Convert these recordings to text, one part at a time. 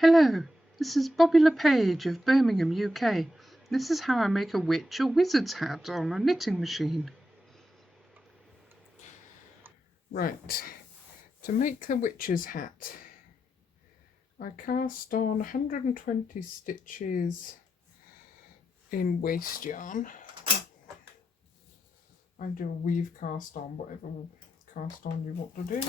Hello, this is Bobby LePage of Birmingham, UK. This is how I make a witch or wizard's hat on a knitting machine. Right, to make the witch's hat, I cast on 120 stitches in waste yarn. I do a weave cast on, whatever cast on you want to do.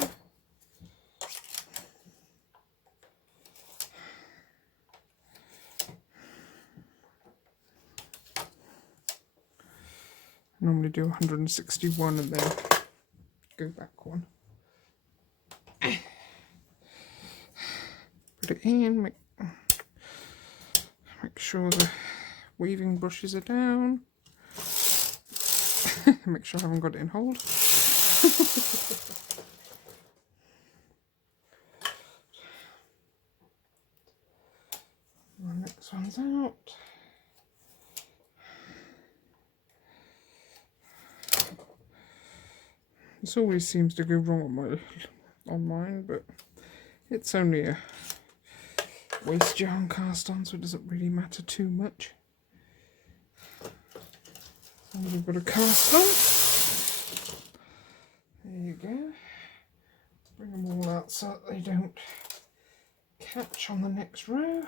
I normally do 161 and then go back one. Put it in, make sure the weaving brushes are down. Make sure I haven't got it in hold. The next one's out. This always seems to go wrong on mine, but it's only a waste yarn cast on, so it doesn't really matter too much. So we've got a cast on. There you go. Bring them all out so that they don't catch on the next row.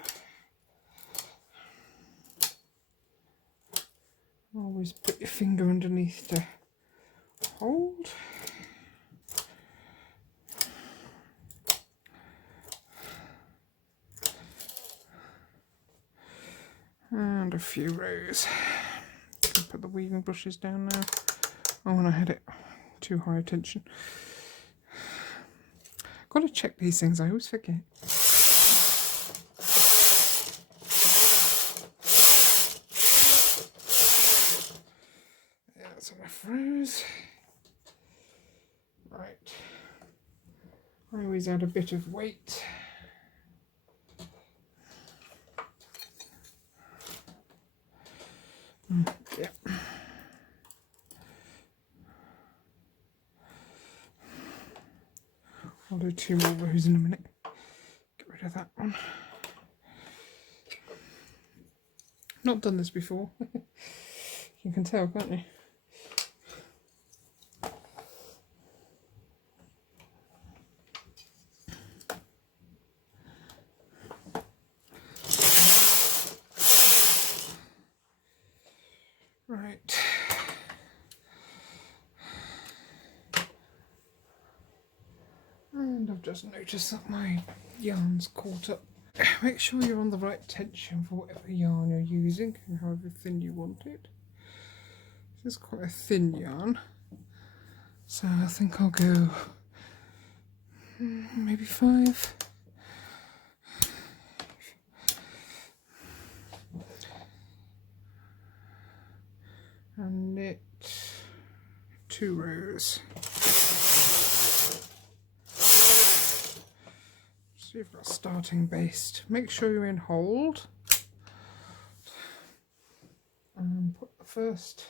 Always put your finger underneath to hold. And a few rows. Put the weaving brushes down now. Oh, and I had it too high tension. Got to check these things, I always forget. Yeah, that's enough rows. Right. I always add a bit of weight. Yeah. I'll do 2 more rows in a minute. Get rid of that one. Not done this before. You can tell, can't you? Right. And I've just noticed that my yarn's caught up. Make sure you're on the right tension for whatever yarn you're using and however thin you want it. This is quite a thin yarn, so I think I'll go maybe 5. And knit 2 rows. So you've got starting base. Make sure you're in hold. And put the first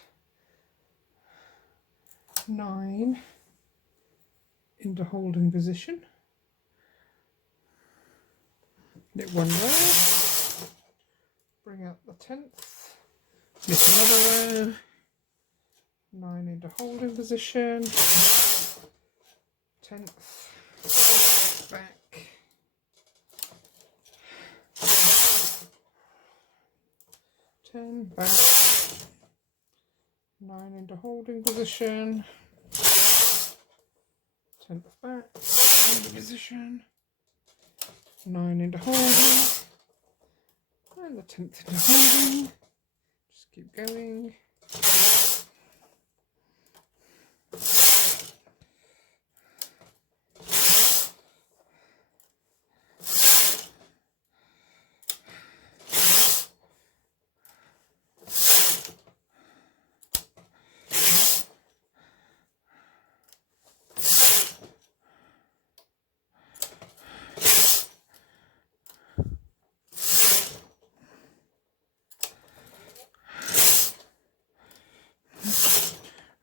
9 into holding position. Knit 1 row. Bring out the 10th. Knit another row. 9 into holding position. 10th. Back. 10 back, 9 into holding position, 10th back, holding position, 9 into holding, and the 10th into holding. Just keep going.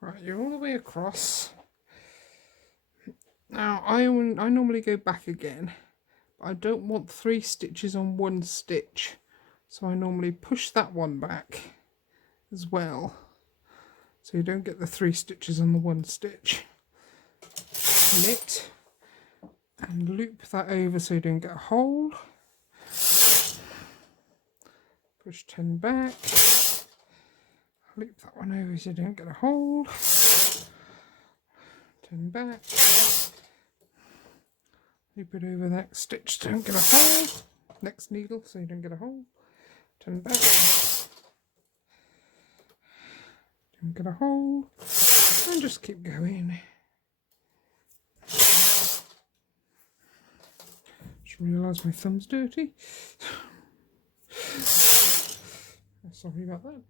Right, you're all the way across. Now I normally go back again, I don't want 3 stitches on one stitch, so I normally push that one back as well, so you don't get the 3 stitches on the one stitch. Knit and loop that over so you don't get a hole. Push 10 back, loop that one over so you don't get a hole. 10 back, loop it over the next stitch so you don't get a hole. Next needle so you don't get a hole. 10 back, don't get a hole, and just keep going. Just realised my thumb's dirty. Sorry about that.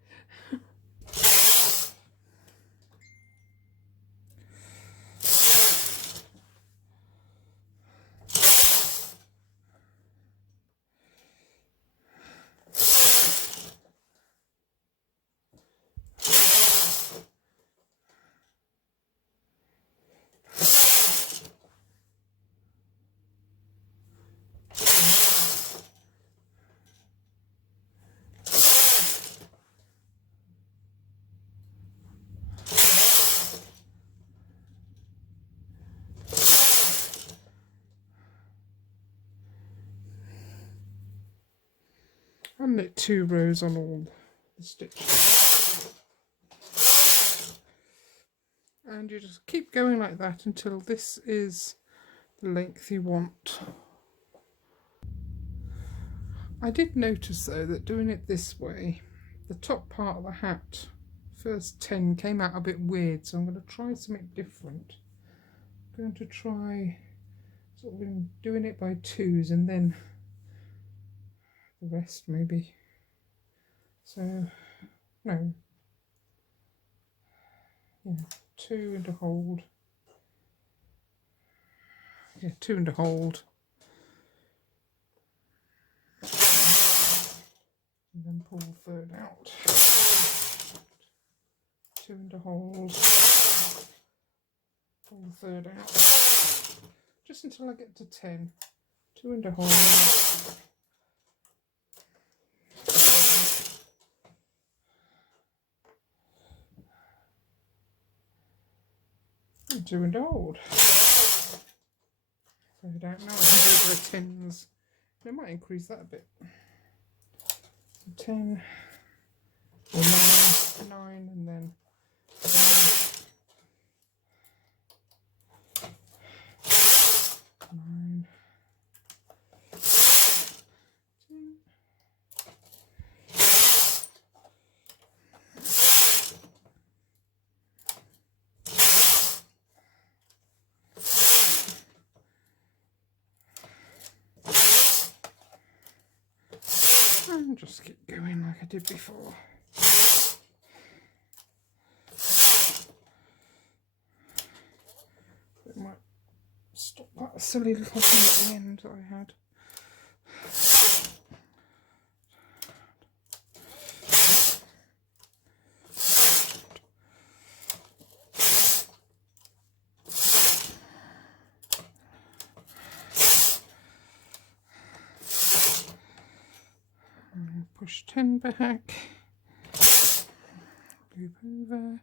And knit 2 rows on all the stitches, and you just keep going like that until this is the length you want. I did notice though that doing it this way, the top part of the hat, first 10 came out a bit weird, so I'm going to try something different. I'm going to try sort of doing it by 2s and then the rest maybe. So no, yeah, 2 and a hold. Yeah, 2 and a hold. And then pull the third out. 2 and a hold. Pull the third out. Just until I get to 10. 2 and a hold. And 2 and a hold. Third out. Now I can do the 10s. I might increase that a bit. 10 or 9 and then 9, 10. And just keep going like I did before. It might stop that silly little thing at the end that I had. Push 10 back, loop over,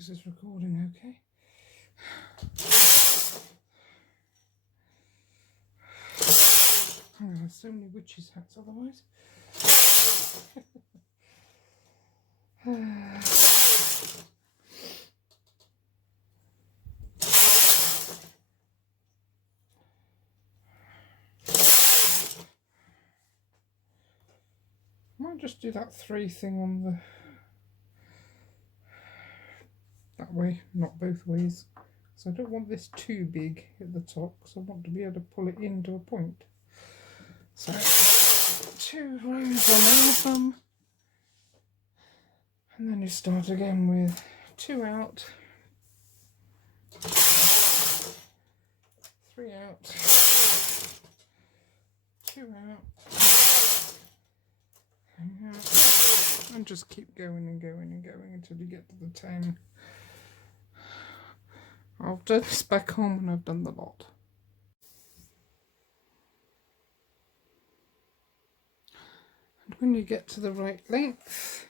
This is recording okay. Oh, there's so many witches' hats otherwise. I might just do that 3 thing on the that way, not both ways. So I don't want this too big at the top, because I want to be able to pull it into a point. So 2 rows on all of them, and then you start again with 2 out, 3 out, 2 out, 3 out, and just keep going and going and going until you get to the 10. I'll turn this back on when I've done the lot. And when you get to the right length,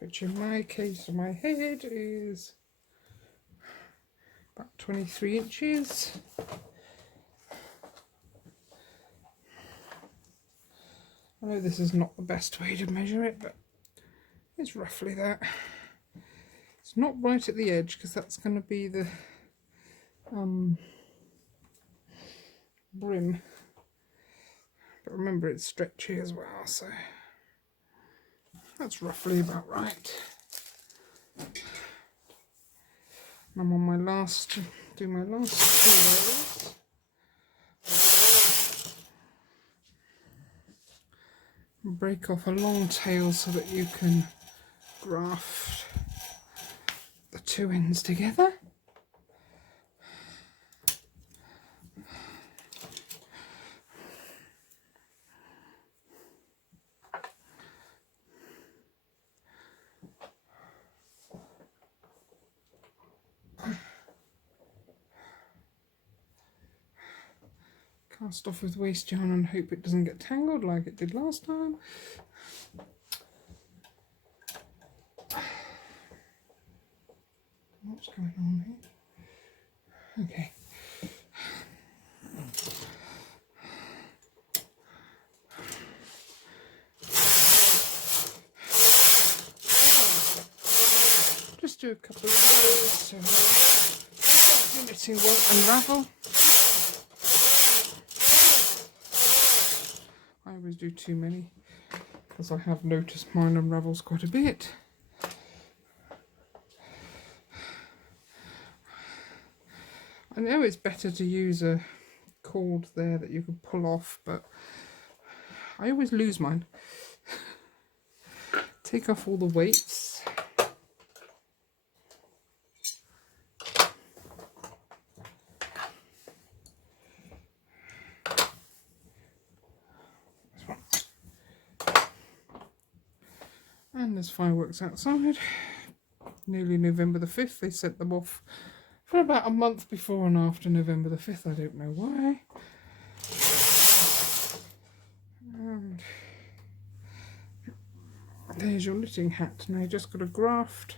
which in my case, on my head, is about 23 inches. I know this is not the best way to measure it, but it's roughly that. It's not right at the edge, because that's going to be the brim. But remember, it's stretchy as well, so that's roughly about right. I'm on my last, do my last 2 rows. Break off a long tail so that you can graft the 2 ends together. Cast off with waste yarn and hope it doesn't get tangled like it did last time. What's going on here? Okay. Just do a couple of rows so your knitting won't unravel. I always do too many, because I have noticed mine unravels quite a bit. I know it's better to use a cord there that you can pull off, but I always lose mine. Take off all the weights. And there's fireworks outside. Nearly November the 5th. They set them off for about a month before and after November the 5th. I don't know why. And there's your knitting hat. Now you just got to graft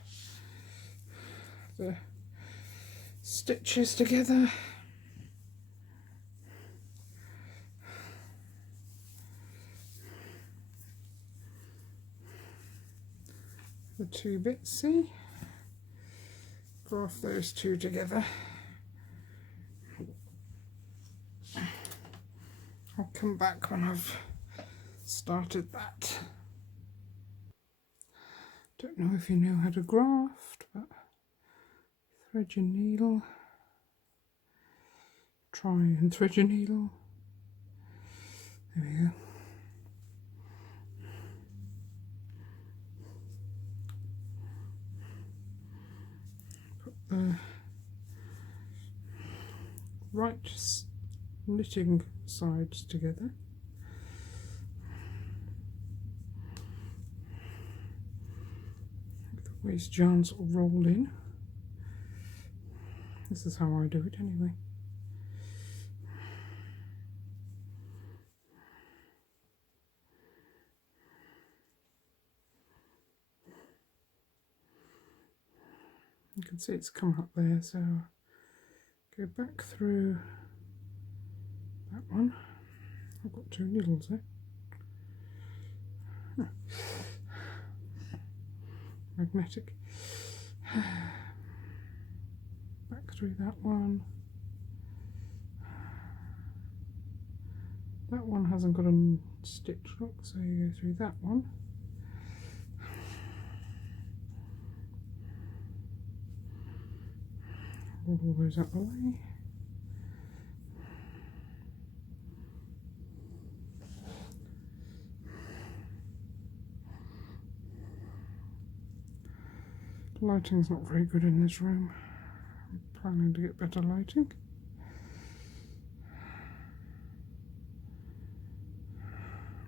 the stitches together. The 2 bits, see? Graft those 2 together. I'll come back when I've started that. Don't know if you know how to graft, but thread your needle. Try and thread your needle. There we go. The right knitting sides together. The waste yarns all rolled in. This is how I do it anyway. You can see it's come up there, so go back through that one. I've got 2 needles there. Huh. Magnetic. Back through that one. That one hasn't got a stitch hook, so you go through that one. all those out the way. Lighting's not very good in this room. I'm planning to get better lighting.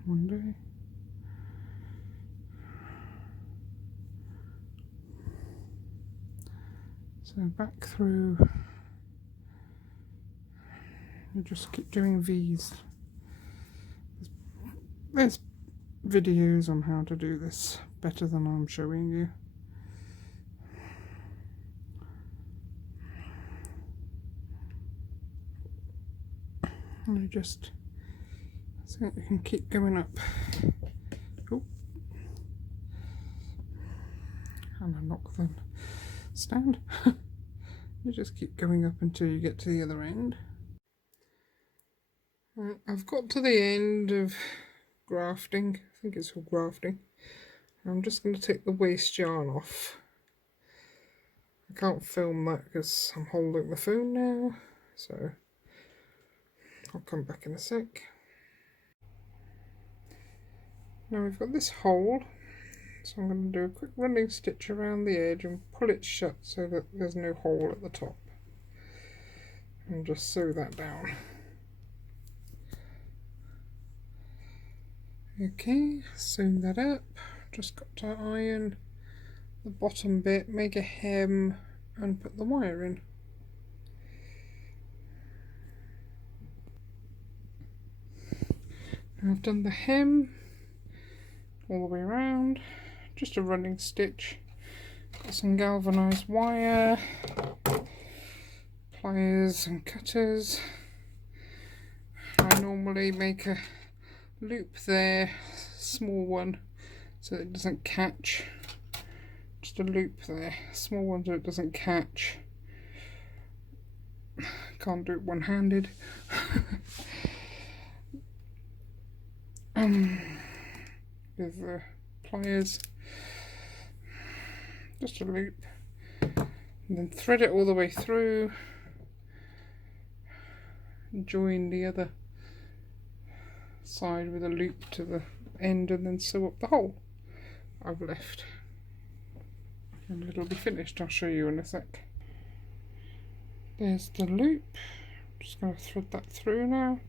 One day. So back through, you just keep doing V's. There's videos on how to do this better than I'm showing you. And you just, so that you can keep going up. Oh. And I knock the stand. You just keep going up until you get to the other end. Right, I've got to the end of grafting. I think it's called grafting. I'm just going to take the waste yarn off. I can't film that because I'm holding the phone now, so I'll come back in a sec. Now we've got this hole, so I'm going to do a quick running stitch around the edge and pull it shut so that there's no hole at the top. And just sew that down. Okay, sew that up. Just got to iron the bottom bit, make a hem and put the wire in. I've done the hem all the way around, just a running stitch. Got some galvanized wire, pliers and cutters. I normally make a loop there, small one, so it doesn't catch. Just a loop there, small one so it doesn't catch. Can't do it one-handed. With the pliers, just a loop, and then thread it all the way through, join the other side with a loop to the end, and then sew up the hole I've left, and it'll be finished. I'll show you in a sec. There's the loop. I'm just going to thread that through now.